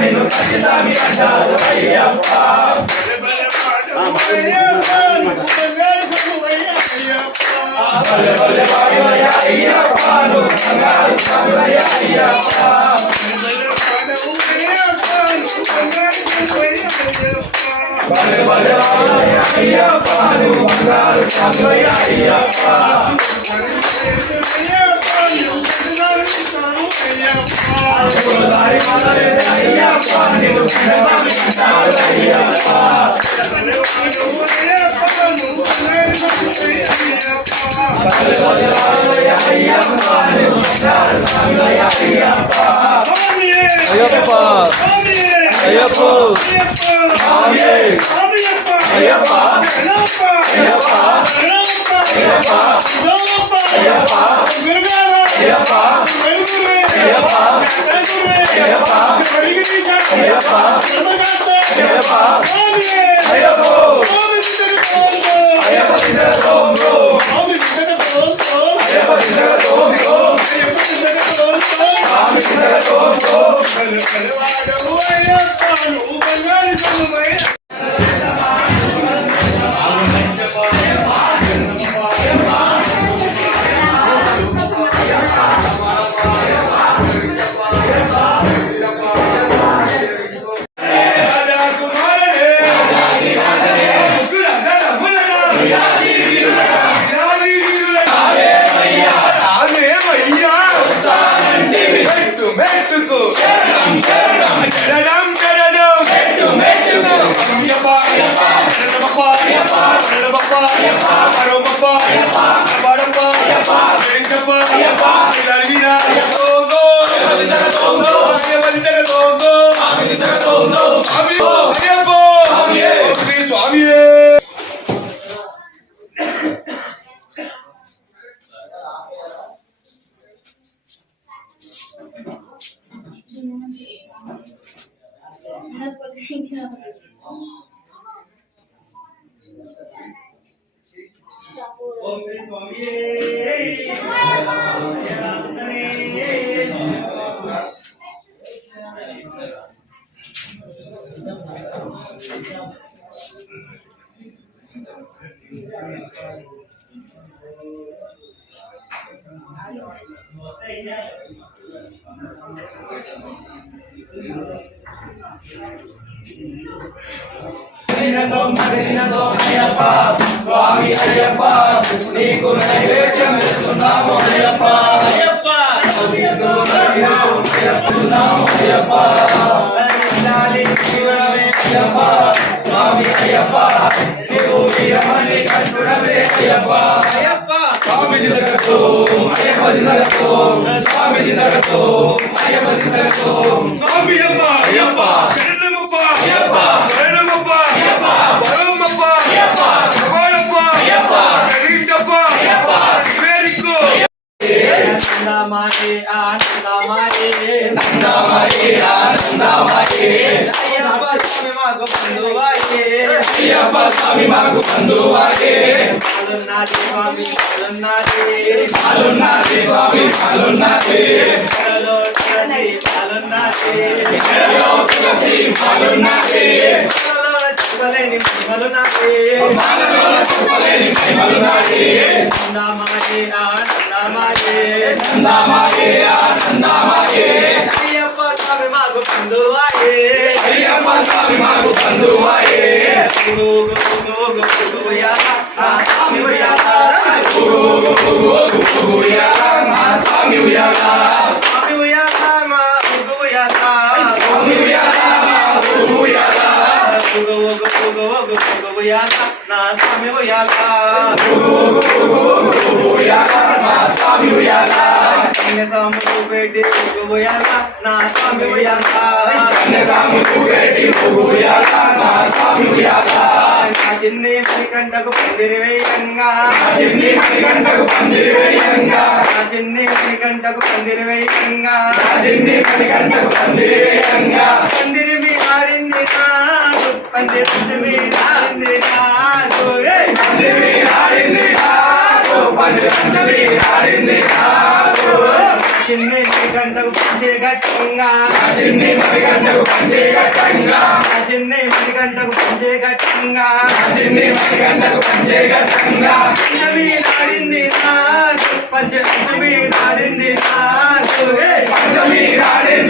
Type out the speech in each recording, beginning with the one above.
నిన్ను కట్టి స్వామి అంటారు అయ్యప్ప అయ్యప్ప అయ్యప్ప. అయ్యప్ప అయ్యప్ప! స్వామి అయ్యప్ప! అయ్యప్ప! అయ్యప్ప! అయ్యప్ప! అయ్యప్ప స్వామి అయ్యప్ప నీకు నైవేద్యం ఇస్తున్నాము అయ్యప్ప అయ్యప్ప ఇస్తున్నాము అయ్యప్ప అయ్యప్ప స్వామి అయ్యప్ప నీవు అయ్యప్ప అయ్యప్ప స్వామి దినగతో అయ్యప్ప దినగతో స్వామి దినగతో అయ్యప్ప దినగతో స్వామి అయ్యప్ప అయ్యప్ప శరణమప్ప అయ్యప్ప శరణమప్ప అయ్యప్ప పరమప్ప అయ్యప్ప భగవానప్ప అయ్యప్ప గణితప్ప అయ్యప్ప వేరికో ఆనందమయే ఆనందమయే నందమయే ఆనందమయే అయ్యప్ప స్వామి మాకు బంధువాయే అయ్యప్ప స్వామి మాకు బంధువారే పాలున్నారే స్వామి పాలున్నారే పాలున్నారే స్వామి పాలున్నారే తులసి పాలున్నారే చెప్పలేని మహిమలు నాకే చెప్పలేని మహిమలు నాకే నందామాయే ఆ నందామాయే నందామాయే ఆ నందామాయే స్వామి మాకు పందువాయే అయ్యప్ప స్వామి మాకు పందువాయే గురు గురు గురు యా స్వామి యా గురు గురు గురు యా స్వామి యా స్వామి యా మా గురు యా స్వామి యా మా గురు యా గురు గురు గురు గురు యా నా స్వామి యా గురు గురు గురు ఉయ్యాల, నా స్వామి ఉయ్యాల. గురు ఊగేటి ఊగుయాల నా స్వామి ఉయ్యాల నా చిన్ని మణికంఠకు పందిరి వేయంగా నా చిన్ని మణికంఠకు పందిరి వేయంగా పందిరి మీ ఆడింది నాడు పందిరి మీ ఆడింది చిన్ని మణికంఠకు పంచే ఘట్టంగా నా చిన్ని మణికంఠకు పంచే ఘట్టంగా పంచమి నాడింది నాడు పంచమి నాడింది నాడు ఏయ్! అవ్వ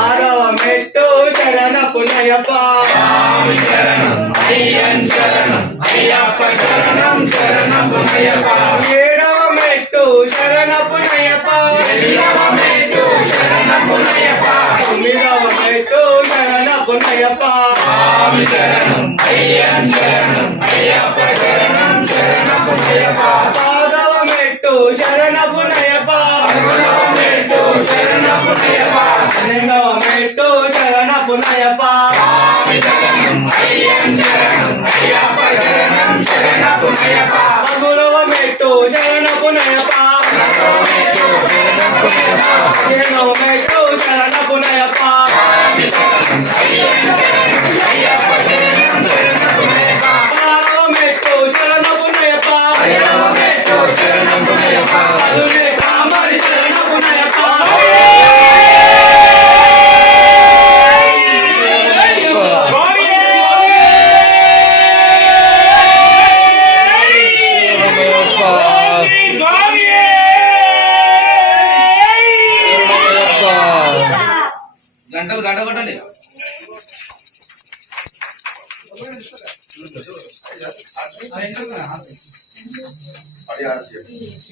ఆరవ మెట్టు శరణ పునయప్ప ఏడవ మెట్టు गाढ़ा गाढ़ा ले